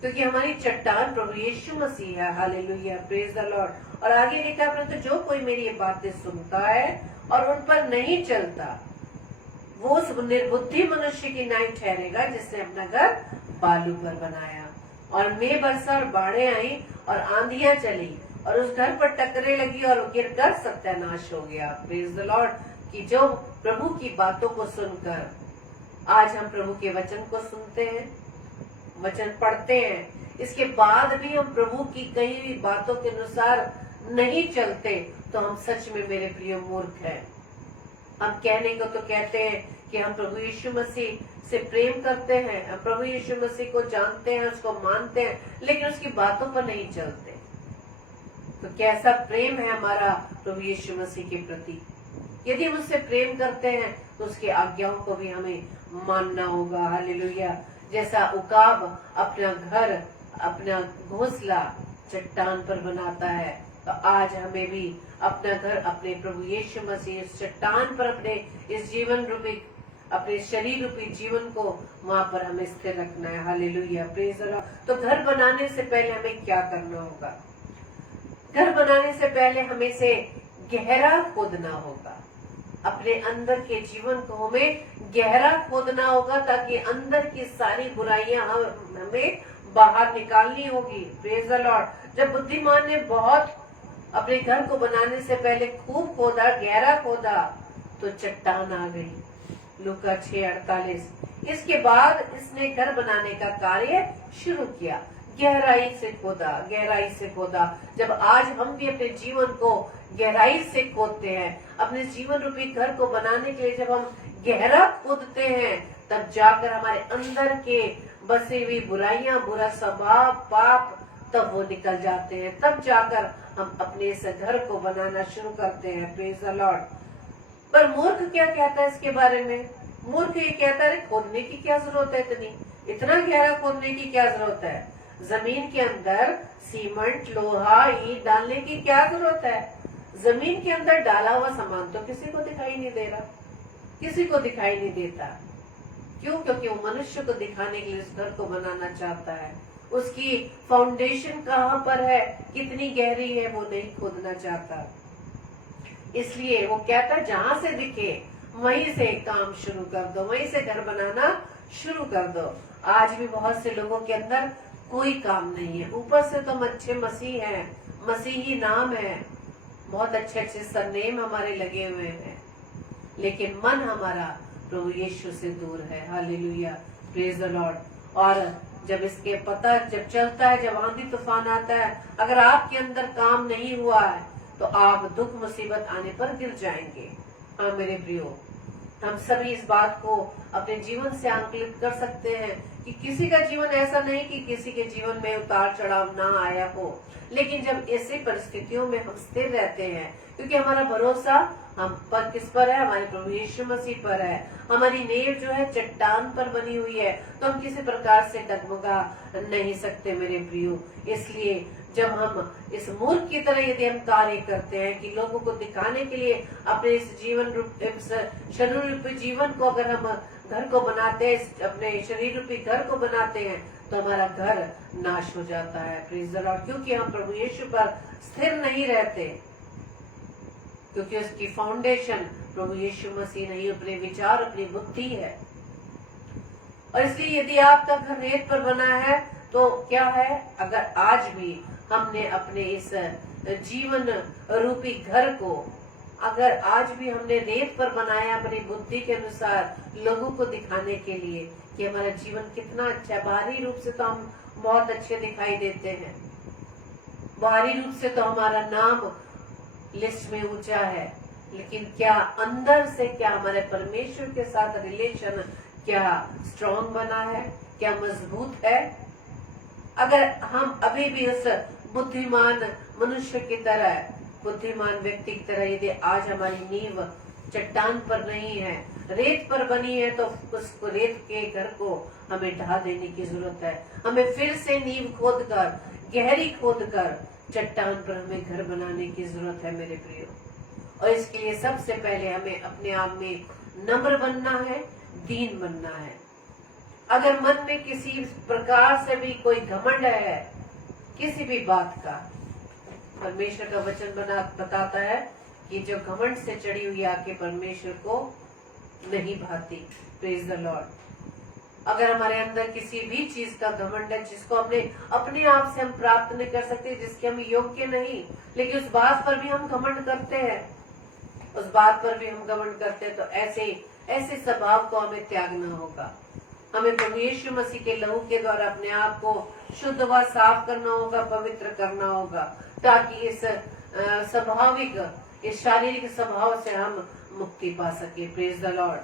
क्योंकि हमारी चट्टान प्रभु यीशु मसीह है। Hallelujah, praise the Lord. और आगे लिखा, परंतु जो कोई मेरी ये बातें सुनता है और उन पर नहीं चलता वो उस निर्बुद्धि मनुष्य की नाई ठहरेगा जिसने अपना घर बालू पर बनाया। और मैं बरसा और बाढ़ें आई और आंधियां चली और उस घर पर टकरे लगी और गिरकर सत्यानाश हो गया। Praise the Lord. कि जो प्रभु की बातों को सुनकर, आज हम प्रभु के वचन को सुनते हैं, वचन पढ़ते हैं, इसके बाद भी हम प्रभु की कही हुई बातों के अनुसार नहीं चलते तो हम सच में मेरे प्रिय मूर्ख हैं। हम कहने को तो कहते हैं कि हम प्रभु यीशु मसीह से प्रेम करते हैं, हम प्रभु यीशु मसीह को जानते हैं, उसको मानते हैं, लेकिन उसकी बातों पर नहीं चलते। तो कैसा प्रेम है हमारा प्रभु यीशु मसीह के प्रति। यदि हम उससे प्रेम करते हैं तो उसकी आज्ञाओं को भी हमें मानना होगा। हालेलुया। जैसा उकाब अपना घर, अपना घोंसला चट्टान पर बनाता है, तो आज हमें भी अपना घर अपने प्रभु यीशु मसीह इस चट्टान पर, अपने इस जीवन रूपी, अपने शरीर रूपी जीवन को वहां पर हमें स्थिर रखना है। Hallelujah, praise the Lord. तो घर बनाने से पहले हमें क्या करना होगा? घर बनाने से पहले हमें से गहरा खोदना होगा। अपने अंदर के जीवन को हमें गहरा खोदना होगा ताकि अंदर की सारी बुराइयां हमें बाहर निकालनी होगी। Praise the Lord. जब बुद्धिमान ने बहुत अपने घर को बनाने से पहले खूब खोदा, गहरा खोदा, तो चट्टान आ गई। लूका 6:48। इसके बाद इसने घर बनाने का कार्य शुरू किया, गहराई से खोदा, गहराई से खोदा। जब आज हम भी अपने जीवन को गहराई से खोदते हैं, अपने जीवन रूपी घर को बनाने के लिए जब हम गहरा खोदते हैं, तब जाकर हमारे अंदर के बसी हुई बुराइयां, बुरा स्वभाव, पाप, तब वो निकल जाते हैं। तब जाकर हम अपने इस घर को बनाना शुरू करते हैं। Praise the Lord. पर मूर्ख क्या कहता है इसके बारे में? मूर्ख ये कहता है खोदने की क्या जरूरत है, इतना गहरा खोदने की क्या जरूरत है? जमीन के अंदर सीमेंट, लोहा, ईंट डालने की क्या जरूरत है? जमीन के अंदर डाला हुआ सामान तो किसी को दिखाई नहीं दे रहा, किसी को दिखाई नहीं देता। क्यों? क्योंकि वो मनुष्य को दिखाने के लिए उस घर को बनाना चाहता है। उसकी फाउंडेशन कहाँ पर है, कितनी गहरी है, वो नहीं खोदना चाहता। इसलिए वो कहता है जहां से दिखे वहीं से काम शुरू कर दो, वहीं से घर बनाना शुरू कर दो। आज भी बहुत से लोगों के अंदर कोई काम नहीं है। ऊपर से तो अच्छे मसीह हैं, मसीही नाम है, बहुत अच्छे अच्छे सरनेम हमारे लगे हुए हैं, लेकिन मन हमारा प्रभु यीशु से दूर है। Hallelujah, praise the Lord. और जब इसके पता जब चलता है, जब आंधी तूफान आता है, अगर आपके अंदर काम नहीं हुआ है तो आप दुख मुसीबत आने पर गिर जाएंगे। हाँ मेरे प्रियो, हम सभी इस बात को अपने जीवन से आंकलित कर सकते हैं कि किसी का जीवन ऐसा नहीं कि किसी के जीवन में उतार चढ़ाव ना आया हो, लेकिन जब ऐसी परिस्थितियों में हम स्थिर रहते हैं, क्योंकि हमारा भरोसा हम पर किस पर है, हमारे प्रभु यीशु मसीह पर है, हमारी नींव जो है चट्टान पर बनी हुई है, तो हम किसी प्रकार से डगमगा नहीं सकते मेरे प्रियो। इसलिए जब हम इस मूर्ख की तरह यदि हम कार्य करते हैं कि लोगों को दिखाने के लिए अपने इस जीवन रूप इस शरीर रूपी जीवन को अगर हम घर को बनाते हैं, अपने शरीर रूपी घर को बनाते हैं, तो हमारा घर नाश हो जाता है। Praise the Lord. क्योंकि हम प्रभु यीशु पर स्थिर नहीं रहते, क्योंकि उसकी फाउंडेशन प्रभु यीशु मसीह नहीं, अपने विचार अपनी बुद्धि है। और इसलिए यदि आपका घर रेत पर बना है तो क्या है, अगर आज भी हमने अपने इस जीवन रूपी घर को अगर आज भी हमने रेत पर बनाया अपनी बुद्धि के अनुसार लोगों को दिखाने के लिए कि हमारा जीवन कितना अच्छा है। बाहरी रूप से तो हम बहुत अच्छे दिखाई देते हैं, बाहरी रूप से तो हमारा नाम लिस्ट में ऊंचा है, लेकिन क्या अंदर से क्या हमारे परमेश्वर के साथ रिलेशन क्या स्ट्रांग बना है, क्या मजबूत है? अगर हम अभी भी उस बुद्धिमान मनुष्य की तरह, बुद्धिमान व्यक्ति की तरह यदि आज हमारी नींव चट्टान पर नहीं है, रेत पर बनी है, तो उस रेत के घर को हमें ढा देने की जरूरत है। हमें फिर से नींव खोद कर, गहरी खोद कर चट्टान पर हमें घर बनाने की जरूरत है मेरे प्रियो। और इसके लिए सबसे पहले हमें अपने आप में नम्र बनना है, दीन बनना है। अगर मन में किसी प्रकार से भी कोई घमंड है किसी भी बात का, परमेश्वर का वचन बताता है कि जो घमंड से चढ़ी हुई आके परमेश्वर को नहीं भाती। Praise the Lord. अगर हमारे अंदर किसी भी चीज का घमंड है जिसको अपने आप से हम प्राप्त नहीं कर सकते, जिसके हम योग्य नहीं, लेकिन उस बात पर भी हम घमंड करते हैं, उस बात पर भी हम घमंड करते हैं, तो ऐसे स्वभाव को हमें त्यागना होगा। हमें प्रभु यीशु मसीह के लहू के द्वारा अपने आप को शुद्ध व साफ करना होगा, पवित्र करना होगा, ताकि इस स्वाभाविक, इस शारीरिक स्वभाव से हम मुक्ति पा सके। Praise the Lord.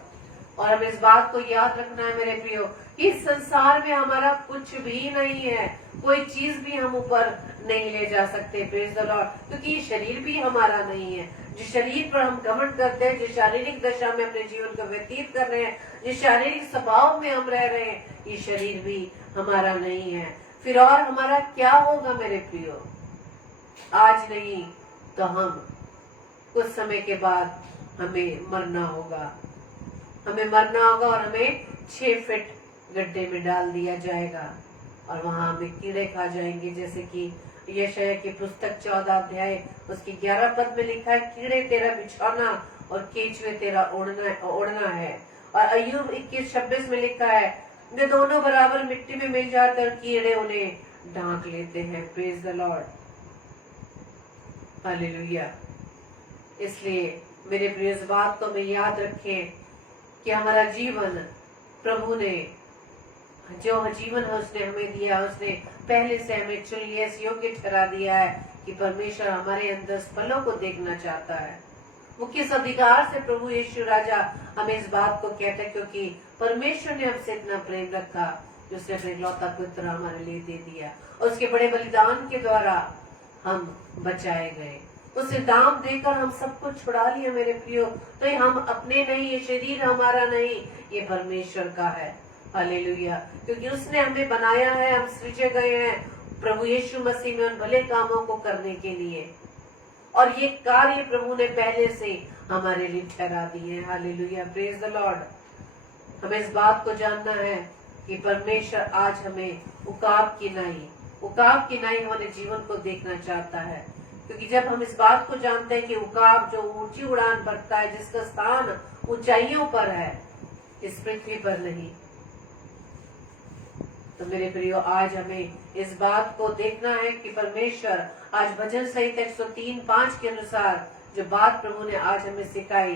और हमें इस बात को याद रखना है मेरे प्रियो, इस संसार में हमारा कुछ भी नहीं है, कोई चीज भी हम ऊपर नहीं ले जा सकते। Praise the Lord. क्योंकि ये शरीर भी हमारा नहीं है। जिस शरीर पर हम घमंड करते हैं, जिस शारीरिक दशा में अपने जीवन को व्यतीत कर रहे हैं, जिस शारीरिक स्वभाव में हम रह रहे हैं, ये शरीर भी हमारा नहीं है। फिर और हमारा क्या होगा मेरे प्रियो? आज नहीं तो हम कुछ समय के बाद हमें मरना होगा, हमें मरना होगा और हमें 6 फीट गड्ढे में डाल दिया जाएगा और वहां हमें कीड़े खा जाएंगे। जैसे कि यशायाह की पुस्तक 14 अध्याय उसकी 11 पद में लिखा है, कीड़े तेरा बिछौना और केचुए तेरा ओढ़ना है। और अय्यूब 21:26 में लिखा है, वे दोनों बराबर मिट्टी में मिल जाते और कीड़े उन्हें ढांक लेते हैं। Praise the Lord. हालेलुया। इसलिए मेरे प्रिय, इस बात को हमें याद रखें कि हमारा जीवन प्रभु ने जो जीवन है उसने हमें दिया, उसने पहले से हमें चुन लिया, इस योग्य ठहरा दिया है कि परमेश्वर हमारे अंदर फलों को देखना चाहता है। वो किस अधिकार से प्रभु यीशु राजा हमें इस बात को कहता है? क्योंकि परमेश्वर ने हमसे इतना प्रेम रखा कि उसने अपने इकलौता पुत्र हमारे लिए दे दिया और उसके बड़े बलिदान के द्वारा हम बचाए गए। उसे दाम देकर हम सब कुछ छुड़ा लिया मेरे प्रियो। तो ये हम अपने नहीं, ये शरीर हमारा नहीं, ये परमेश्वर का है। हालेलुया। क्योंकि उसने हमें बनाया है, हम सृजे गए हैं प्रभु यीशु मसीह में उन भले कामों को करने के लिए, और ये कार्य प्रभु ने पहले से हमारे लिए ठहरा दिए हैं। हालेलुया। Praise the Lord. हमें इस बात को जानना है कि परमेश्वर आज हमें उकाब की नाई हमारे जीवन को देखना चाहता है। क्योंकि जब हम इस बात को जानते हैं कि उकाब जो ऊंची उड़ान भरता है, जिसका स्थान ऊंचाइयों पर है, इस पृथ्वी पर नहीं, तो मेरे प्रियो आज हमें इस बात को देखना है कि परमेश्वर आज भजन संहिता 103:5 के अनुसार जो बात प्रभु ने आज हमें सिखाई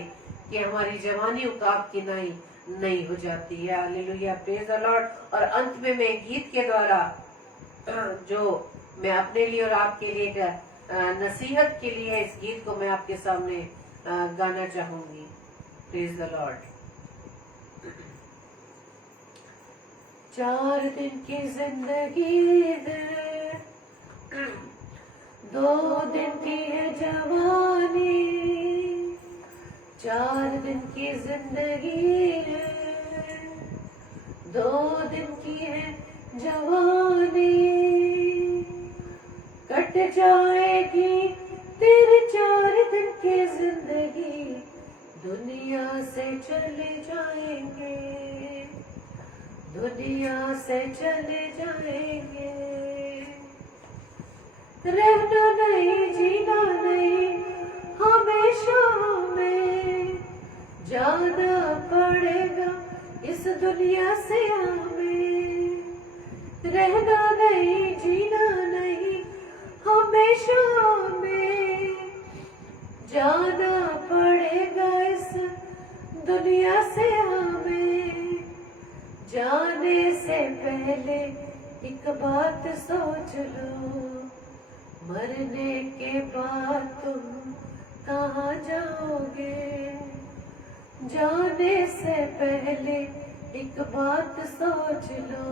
कि हमारी जवानी उकाब की नाई नहीं हो जाती है। हालेलुया। Praise the Lord. और अंत में मैं गीत के द्वारा जो मैं अपने लिए और आपके लिए नसीहत के लिए इस गीत को मैं आपके सामने गाना चाहूंगी। Praise the Lord. 4 दिन की जिंदगी है, 2 दिन की है जवानी। 4 दिन की जिंदगी है, 2 दिन की है जवानी। कट जाएगी तेरी 4 दिन की जिंदगी, दुनिया से चले जाएंगे, दुनिया से चले जाएंगे। रहना नहीं जीना नहीं, हमेशा हमें जाना पड़ेगा इस दुनिया से हमें। रहना नहीं जीना नहीं, हमेशा हमें जाना पड़ेगा इस दुनिया से हमें। जाने से पहले एक बात सोच लो, मरने के बाद तुम कहाँ जाओगे। जाने से पहले एक बात सोच लो,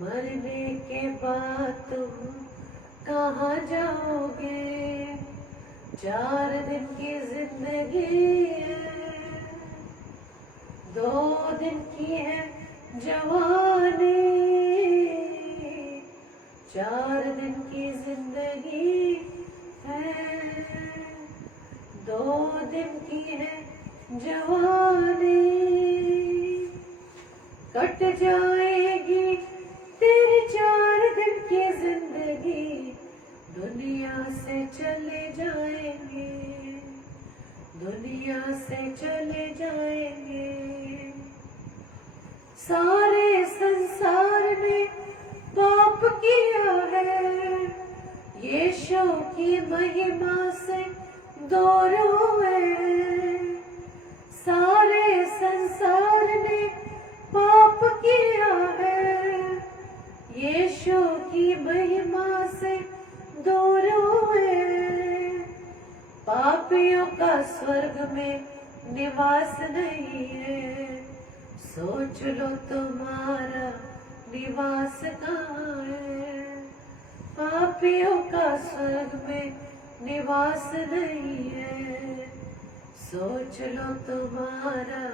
मरने के बाद तुम कहाँ जाओगे। 4 दिन की जिंदगी है, 2 दिन की है जवानी। 4 दिन की जिंदगी है, 2 दिन की है जवानी। कट जाएगी तेरी 4 दिन की जिंदगी, दुनिया से चले जाएंगे, दुनिया से चले जाएंगे। सारे संसार में पाप किया है, यीशु की महिमा से दूर हुए। सारे संसार ने पाप किया है, यीशु की महिमा से दूर हुए। पापियों का स्वर्ग में निवास नहीं है, सोच लो तुम्हारा निवास कहाँ है। पापियों का स्वर्ग में निवास नहीं है, सोच लो तुम्हारा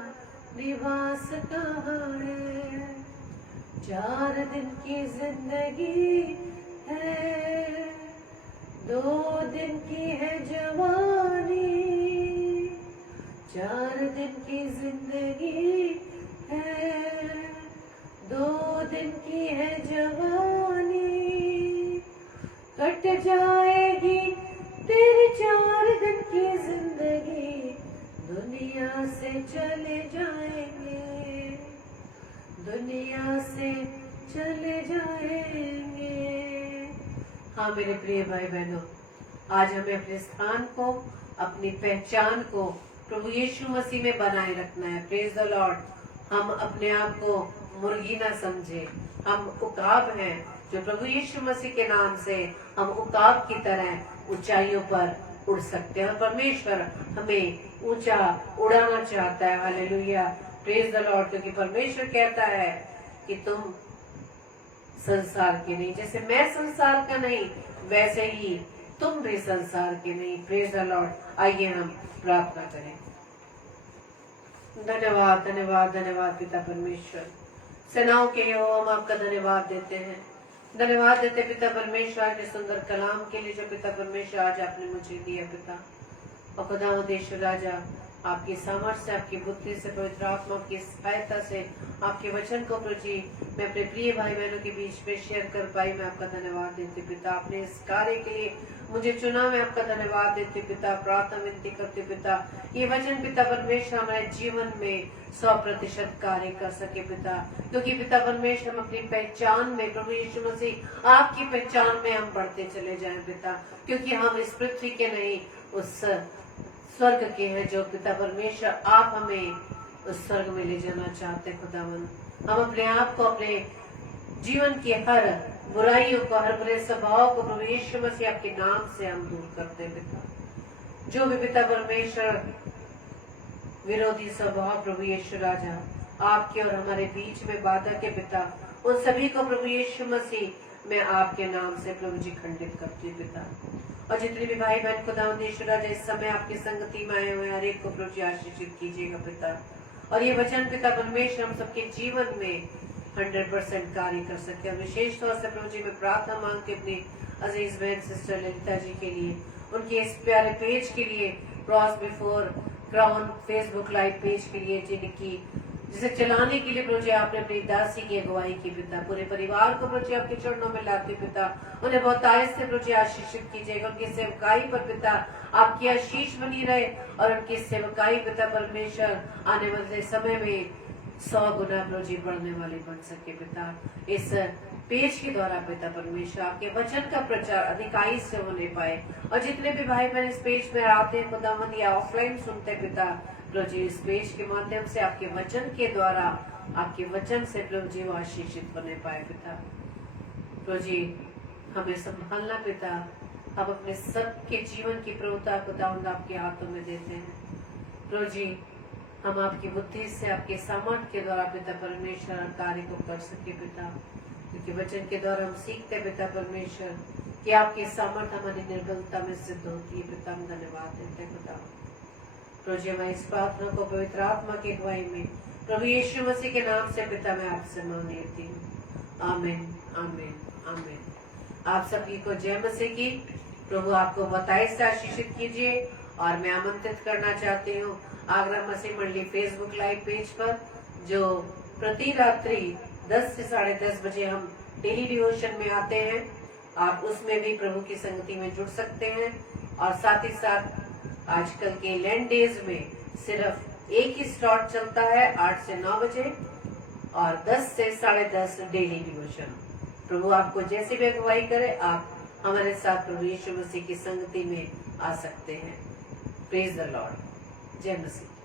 निवास कहाँ है। 4 दिन की जिंदगी है, 2 दिन की है जवानी। 4 दिन की जिंदगी है, 2 दिन की है जवानी। कट जाएगी तेरी 4 दिन की जिंदगी, दुनिया से चले जाएंगे, दुनिया से चले जाएंगे। हाँ मेरे प्रिय भाई बहनों, आज हमें अपने स्थान को, अपनी पहचान को प्रभु यीशु मसीह में बनाए रखना है। Praise the Lord. हम अपने आप को मुर्गी ना समझे, हम उकाब हैं जो प्रभु यीशु मसीह के नाम से हम उकाब की तरह ऊंचाइयों पर उड़ सकते हैं। और परमेश्वर हमें ऊंचा उड़ाना चाहता है। Hallelujah, praise the Lord. क्योंकि परमेश्वर कहता है कि तुम संसार के नहीं, जैसे मैं संसार का नहीं वैसे ही तुम भी संसार के नहीं। Praise the Lord. आइए हम प्रार्थना करें। धन्यवाद धन्यवाद धन्यवाद पिता परमेश्वर, सेनाओं के यहोवा हम आपका धन्यवाद देते हैं। धन्यवाद देते पिता परमेश्वर के सुंदर कलाम के लिए जो पिता परमेश्वर आज आपने मुझे दिया पिता। और खुदावंद राजा, आपकी सामर्थ्य, आपकी बुद्धि से, पवित्र आत्मा की सहायता से आपके वचन को प्रभु जी मैं अपने प्रिय भाई बहनों के बीच में शेयर कर पाई। मैं आपका धन्यवाद देती पिता। आपने इस कार्य के लिए मुझे चुना, मैं आपका धन्यवाद देती पिता। प्रार्थना विनती करती पिता, ये वचन पिता परमेश्वर हमारे जीवन में 100% कार्य कर सके पिता। क्योंकि पिता परमेश्वर हम अपनी पहचान में प्रभु यीशु मसीह आपकी पहचान में हम बढ़ते चले जाएं पिता। क्योंकि हम इस पृथ्वी के नहीं, उस स्वर्ग के हैं जो पिता परमेश्वर आप हमें उस स्वर्ग में ले जाना चाहते हैं खुदावन। हम अपने आप को अपने जीवन की हर बुराइयों को, हर बुरे स्वभाव को प्रभु यीशु मसीह आपके नाम से हम दूर करते हैं पिता। जो भी पिता परमेश्वर विरोधी स्वभाव प्रभु यीशु राजा आपके और हमारे बीच में बाधक है पिता, उन सभी को प्रभु यीशु मसीह मैं आपके नाम से प्रभु जी खंडित करती हूँ पिता। और जितने भी भाई बहन खुदावंद यीशु राजा इस समय आपकी संगति में आए हुए हर एक को प्रभु जी आशीषित कीजिएगा पिता। और ये वचन पिता परमेश्वर हम सबके जीवन में 100% कार्य कर सके। और विशेष तौर से प्रभु जी मैं प्रार्थना मांगती अपनी अजीज बहन सिस्टर ललिता जी के लिए, उनके इस प्यारे पेज के लिए, cross before crown Facebook live page के लिए, जिसे चलाने के लिए प्रभु जी आपने अपनी दासी की अगुवाई की पिता। पूरे परिवार को प्रभु जी आपके चरणों में लाते पिता, उन्हें बहुत आयत से प्रभु जी आशीषित कीजिएगा। उनकी सेवकाई पर पिता आपकी आशीष बनी रहे और उनकी सेवकाई पिता परमेश्वर आने वाले समय में 100 गुना प्रभु जी बढ़ने वाली बन सके पिता। इस पेज के द्वारा पिता परमेश्वर आपके वचन का प्रचार अधिकाई से होने पाए। और जितने भी भाई बहन इस पेज में आते हैं खुदावंद या ऑफलाइन सुनते पिता, प्रभु जी इस पेज के माध्यम से आपके वचन के द्वारा, आपके वचन से प्रभु जी वो आशीषित बने पाए पिता। प्रभु जी हमें संभालना पिता, हम अपने सबके जीवन की प्रभुता खुदावंद आपके हाथों में देते हैं। प्रभु जी हम आपकी बुद्धि से, आपके सामर्थ के द्वारा पिता परमेश्वर कार्य को कर सके पिता, क्योंकि वचन के द्वारा हम सीखते पिता परमेश्वर कि आपकी सामर्थ हमारी निर्बलता में सिद्ध होती है पिता। हम धन्यवाद देते हैं पिता। प्रभु जी मैं इस प्रार्थना को पवित्र आत्मा की अगुवाई में प्रभु यीशु मसीह के नाम से पिता मैं आपसे मांग लेती हूँ। आमीन आमीन आमीन। आप सभी को जय मसीह की। प्रभु आपको बताए से आशीषित कीजिए। और मैं आमंत्रित करना चाहती हूँ आगरा मसीह मंडली फेसबुक लाइव पेज पर, जो प्रति रात्रि 10 से 10:30 बजे हम डेली डिवोशन में आते हैं। आप उसमें भी प्रभु की संगति में जुड़ सकते हैं। और साथ ही साथ आजकल के लैंड डेज में सिर्फ एक ही स्लॉट चलता है 8 से 9 बजे और 10 से 10:30 डेली डिवोशन। प्रभु आपको जैसे भी अगुवाई करे, आप हमारे साथ प्रभु यीशु मसीह की संगति में आ सकते हैं। Praise the Lord. जय मसीह।